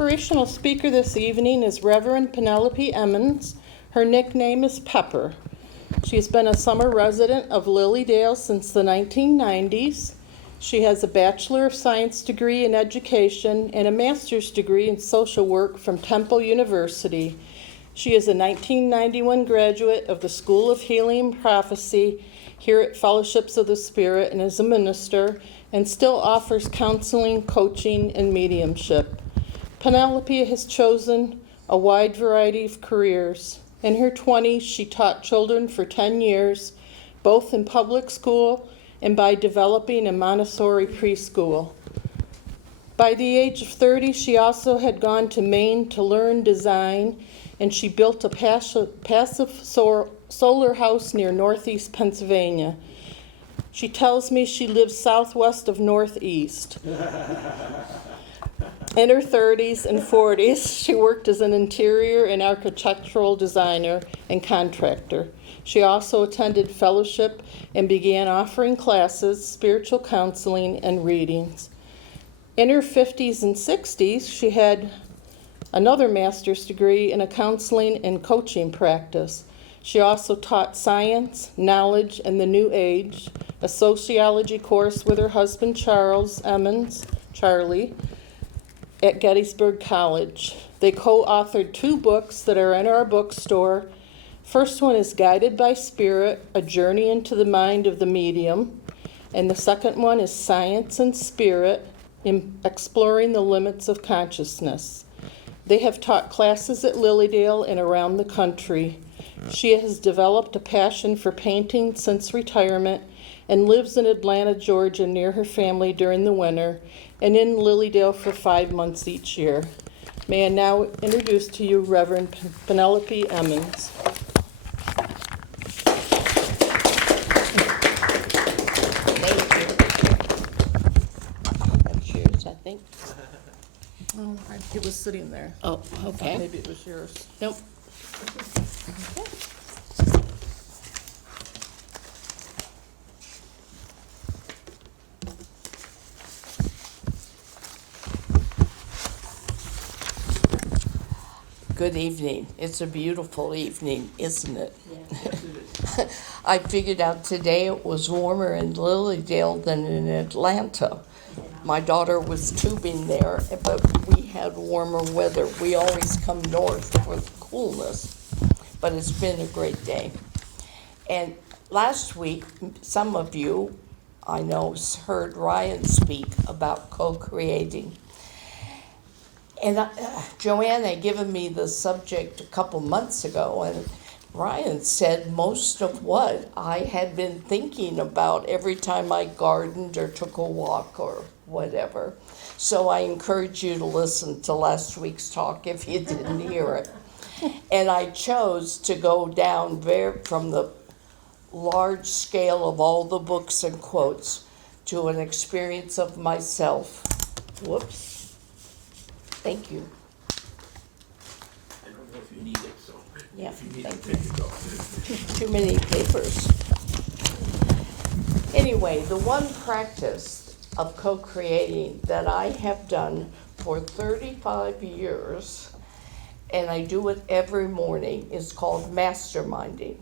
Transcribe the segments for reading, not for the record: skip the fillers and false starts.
Inspirational speaker this evening is Reverend Penelope Emmons. Her nickname is Pepper. She has been a summer resident of Lilydale since the 1990s. She has a Bachelor of Science degree in education and a master's degree in social work from Temple University. She is a 1991 graduate of the School of Healing and Prophecy here at Fellowships of the Spirit and is a minister and still offers counseling, coaching, and mediumship. Penelope has chosen a wide variety of careers. In her 20s, she taught children for 10 years, both in public school and by developing a Montessori preschool. By the age of 30, she also had gone to Maine to learn design, and she built a passive solar house near Northeast Pennsylvania. She tells me she lives southwest of Northeast. In her 30s and 40s, she worked as an interior and architectural designer and contractor. She also attended fellowship and began offering classes, spiritual counseling, and readings. In her 50s and 60s, she had another master's degree in a counseling and coaching practice. She also taught science, knowledge, and the New Age, a sociology course with her husband Charles Emmons, Charlie, at Gettysburg College. They co-authored 2 books that are in our bookstore. First one is Guided by Spirit, A Journey into the Mind of the Medium. And the second one is Science and Spirit, Exploring the Limits of Consciousness. They have taught classes at Lilydale and around the country. She has developed a passion for painting since retirement and lives in Atlanta, Georgia, near her family during the winter, and in Lilydale for 5 months each year. May I now introduce to you Reverend Penelope Emmons. That's yours, I think. Oh, it was sitting there. Oh, okay. Maybe it was yours. Nope. Good evening. It's a beautiful evening, isn't it? Yeah. I figured out today it was warmer in Lilydale than in Atlanta. My daughter was tubing there, but we had warmer weather. We always come north for the coolness, but it's been a great day. And last week, some of you, I know, heard Ryan speak about co-creating. And Joanne had given me the subject a couple months ago, and Ryan said most of what I had been thinking about every time I gardened or took a walk or whatever. So I encourage you to listen to last week's talk if you didn't hear it. And I chose to go down from the large scale of all the books and quotes to an experience of myself. Whoops. Thank you. I don't know if you need it, so Yeah, if you need thank it, take it off. Too many papers. Anyway, the one practice of co-creating that I have done for 35 years, and I do it every morning, is called masterminding.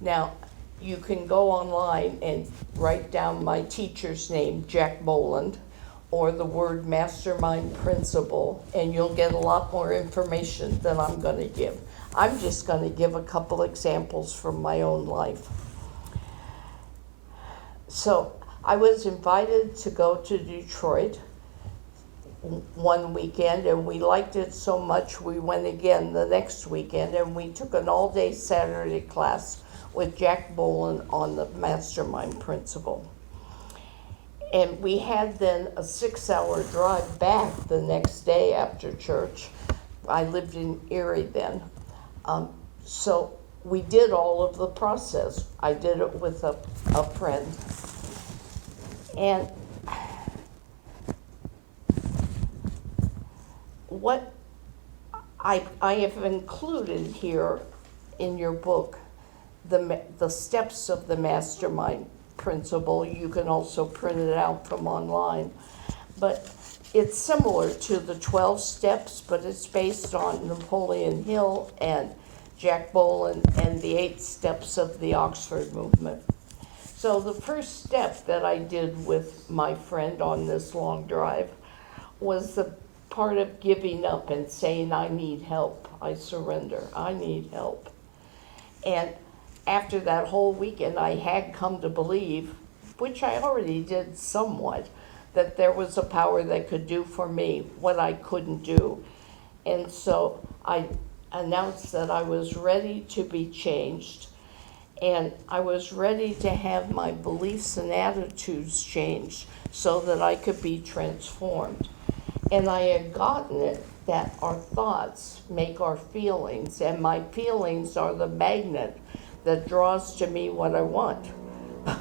Now, you can go online and write down my teacher's name, Jack Boland, or the word mastermind principle, and you'll get a lot more information than I'm going to give. I'm just going to give a couple examples from my own life. So I was invited to go to Detroit one weekend, and we liked it so much we went again the next weekend, and we took an all-day Saturday class with Jack Boland on the mastermind principle. And we had then a 6-hour drive back the next day after church. I lived in Erie then. So we did all of the process. I did it with a friend. And what I have included here in your book, the steps of the mastermind principle. You can also print it out from online. But it's similar to the 12 steps, but it's based on Napoleon Hill and Jack Boland and the 8 steps of the Oxford movement. So the first step that I did with my friend on this long drive was the part of giving up and saying, I need help, I surrender, I need help. And after that whole weekend, I had come to believe, which I already did somewhat, that there was a power that could do for me what I couldn't do. And so I announced that I was ready to be changed, and I was ready to have my beliefs and attitudes changed so that I could be transformed. And I had gotten it that our thoughts make our feelings, and my feelings are the magnet that draws to me what I want.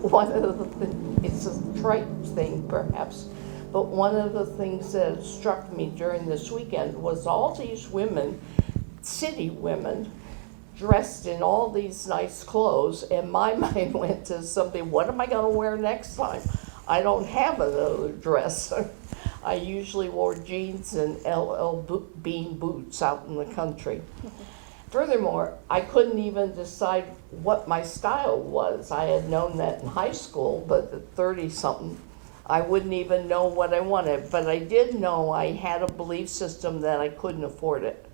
One of the things, it's a trite thing perhaps, but one of the things that struck me during this weekend was all these women, city women, dressed in all these nice clothes, and my mind went to something, what am I gonna wear next time? I don't have another dress. I usually wore jeans and LL Bean boots out in the country. Furthermore, I couldn't even decide what my style was. I had known that in high school, but at 30-something, I wouldn't even know what I wanted. But I did know I had a belief system that I couldn't afford it.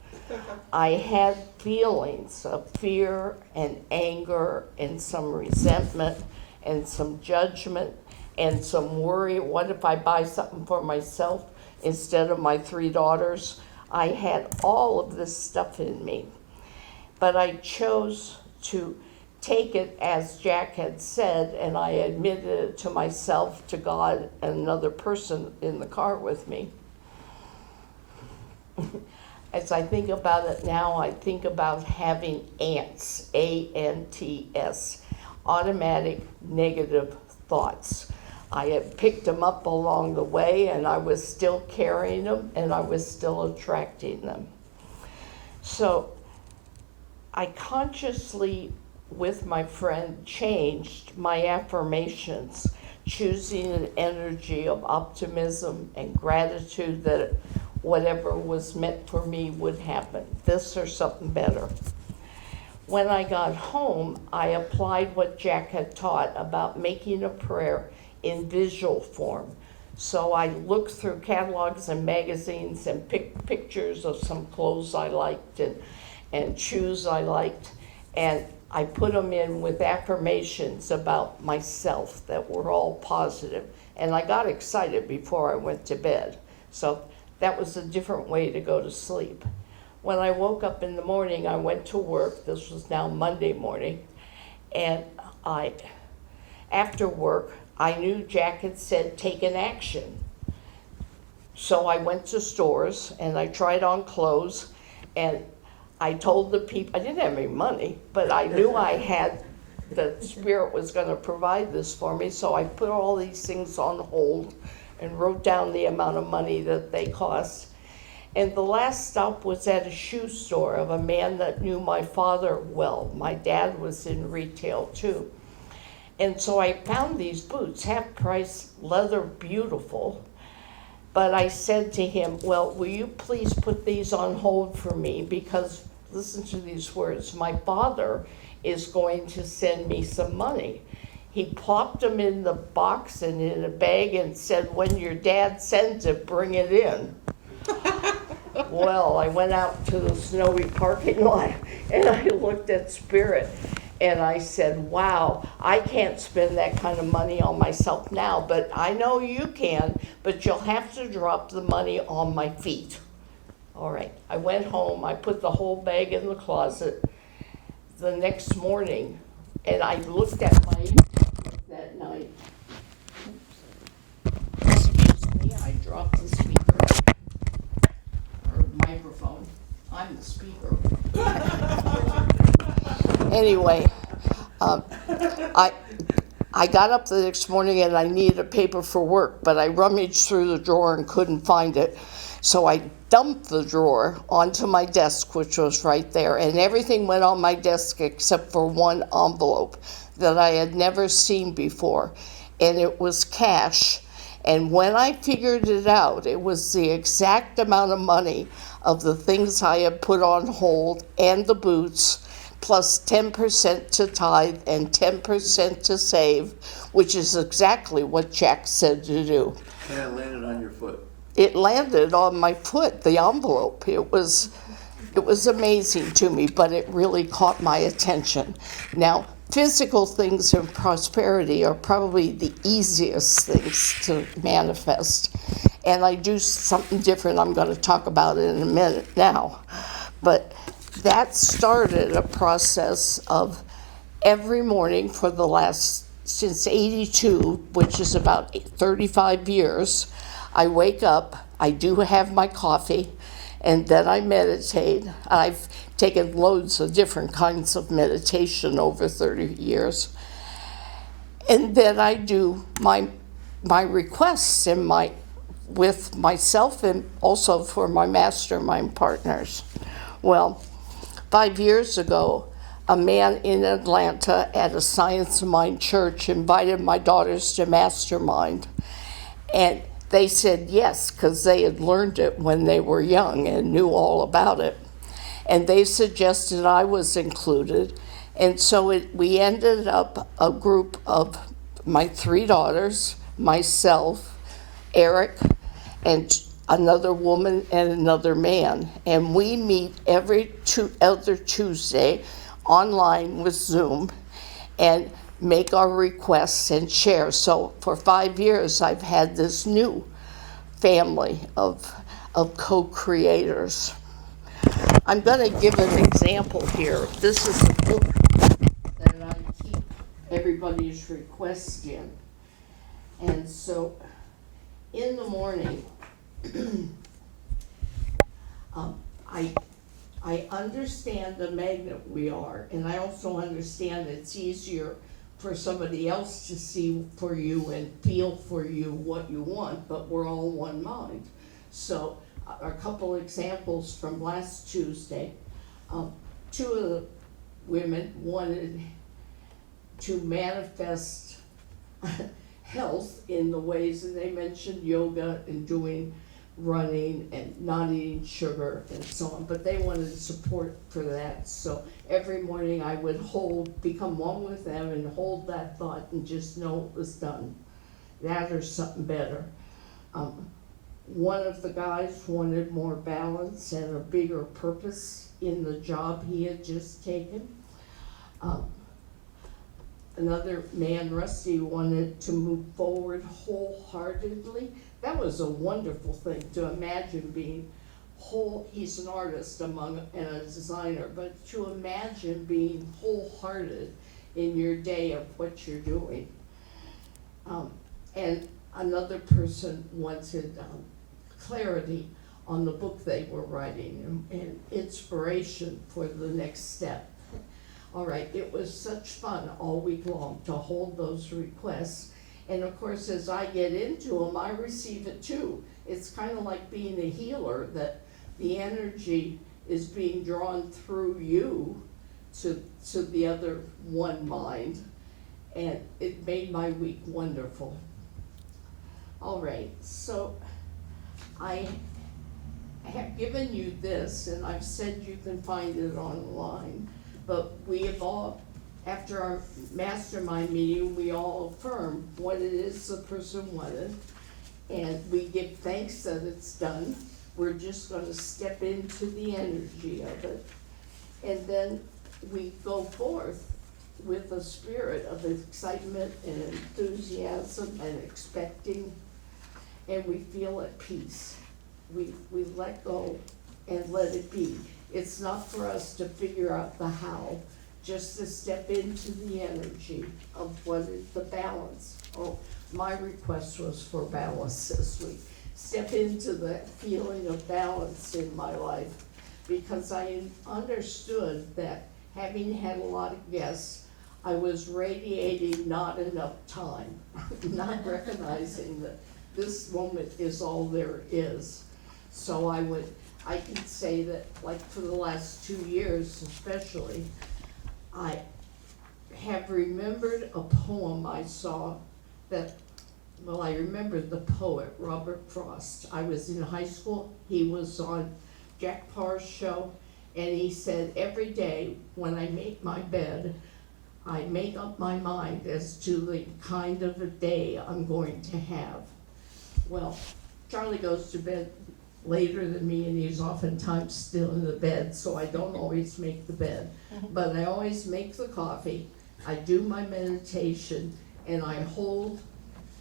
I had feelings of fear and anger and some resentment and some judgment and some worry. What if I buy something for myself instead of my 3 daughters? I had all of this stuff in me. But I chose to take it as Jack had said, and I admitted it to myself, to God, and another person in the car with me. As I think about it now, I think about having ants, A-N-T-S, automatic negative thoughts. I had picked them up along the way, and I was still carrying them, and I was still attracting them. So I consciously, with my friend, changed my affirmations, choosing an energy of optimism and gratitude that whatever was meant for me would happen, this or something better. When I got home, I applied what Jack had taught about making a prayer in visual form. So I looked through catalogs and magazines and picked pictures of some clothes I liked and shoes I liked, and I put them in with affirmations about myself that were all positive. And I got excited before I went to bed. So that was a different way to go to sleep. When I woke up in the morning, I went to work. This was now Monday morning. And after work, I knew Jack had said, take an action. So I went to stores and I tried on clothes, and I told the people, I didn't have any money, but I knew I had, the Spirit was gonna provide this for me, so I put all these things on hold and wrote down the amount of money that they cost. And the last stop was at a shoe store of a man that knew my father well. My dad was in retail too. And so I found these boots, half price, leather, beautiful. But I said to him, well, will you please put these on hold for me? Because, listen to these words, my father is going to send me some money. He plopped them in the box and in a bag and said, when your dad sends it, bring it in. Well, I went out to the snowy parking lot and I looked at Spirit and I said, wow, I can't spend that kind of money on myself now, but I know you can, but you'll have to drop the money on my feet. All right, I went home, I put the whole bag in the closet. The next morning, and I looked at my that night. Excuse me, I dropped the speaker, or microphone. I'm the speaker. Anyway, I got up the next morning and I needed a paper for work, but I rummaged through the drawer and couldn't find it. So I dumped the drawer onto my desk, which was right there, and everything went on my desk except for one envelope that I had never seen before, and it was cash, And when I figured it out, it was the exact amount of money of the things I had put on hold and the boots, plus 10% to tithe and 10% to save, which is exactly what Jack said to do. And it landed on your foot. It landed on my foot, the envelope. It was amazing to me, but it really caught my attention. Now, physical things and prosperity are probably the easiest things to manifest. And I do something different I'm going to talk about in a minute now. But that started a process of every morning for the last, since 82, which is about 35 years, I wake up, I do have my coffee, and then I meditate. I've taken loads of different kinds of meditation over 30 years. And then I do my requests and with myself and also for my mastermind partners. Well, 5 years ago, a man in Atlanta at a Science of Mind church invited my daughters to mastermind. And they said yes, because they had learned it when they were young and knew all about it. And they suggested I was included. And so we ended up a group of my 3 daughters, myself, Eric, and another woman and another man. And we meet every other Tuesday online with Zoom and make our requests and share. So for 5 years, I've had this new family of co-creators. I'm going to give an example here. This is a book that I keep everybody's requests in. And so in the morning, I understand the magnet we are, and I also understand it's easier for somebody else to see for you and feel for you what you want, but we're all one mind. So a couple examples from last Tuesday. 2 of the women wanted to manifest health in the ways, and they mentioned yoga and doing running and not eating sugar and so on, but they wanted support for that. So every morning I would become one with them and hold that thought and just know it was done. That or something better. One of the guys wanted more balance and a bigger purpose in the job he had just taken. Another man, Rusty, wanted to move forward wholeheartedly. That was a wonderful thing to imagine being whole. He's an artist and a designer, but to imagine being wholehearted in your day of what you're doing. And another person wanted clarity on the book they were writing and inspiration for the next step. All right, it was such fun all week long to hold those requests. And of course, as I get into them, I receive it too. It's kind of like being a healer, that the energy is being drawn through you to the other one mind. And it made my week wonderful. All right, so I have given you this, and I've said you can find it online. But we have all, after our mastermind meeting, we all affirm what it is the person wanted, and we give thanks that it's done. We're just going to step into the energy of it, and then we go forth with a spirit of excitement and enthusiasm and expecting, and we feel at peace. We let go and let it be. It's not for us to figure out the how, just to step into the energy of what is the balance. Oh, my request was for balance this week. Step into that feeling of balance in my life, because I understood that having had a lot of guests, I was radiating not enough time, not recognizing that this moment is all there is. So I can say that, like for the last 2 years especially, I have remembered a poem I saw that Well, I remember the poet Robert Frost. I was in high school. He was on Jack Parr's show, and he said, every day when I make my bed, I make up my mind as to the kind of a day I'm going to have. Well, Charlie goes to bed later than me, and he's oftentimes still in the bed, so I don't always make the bed. But I always make the coffee, I do my meditation, and I hold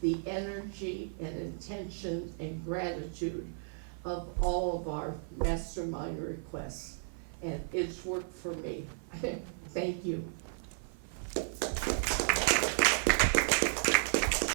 the energy and intention and gratitude of all of our mastermind requests. And it's worked for me. Thank you.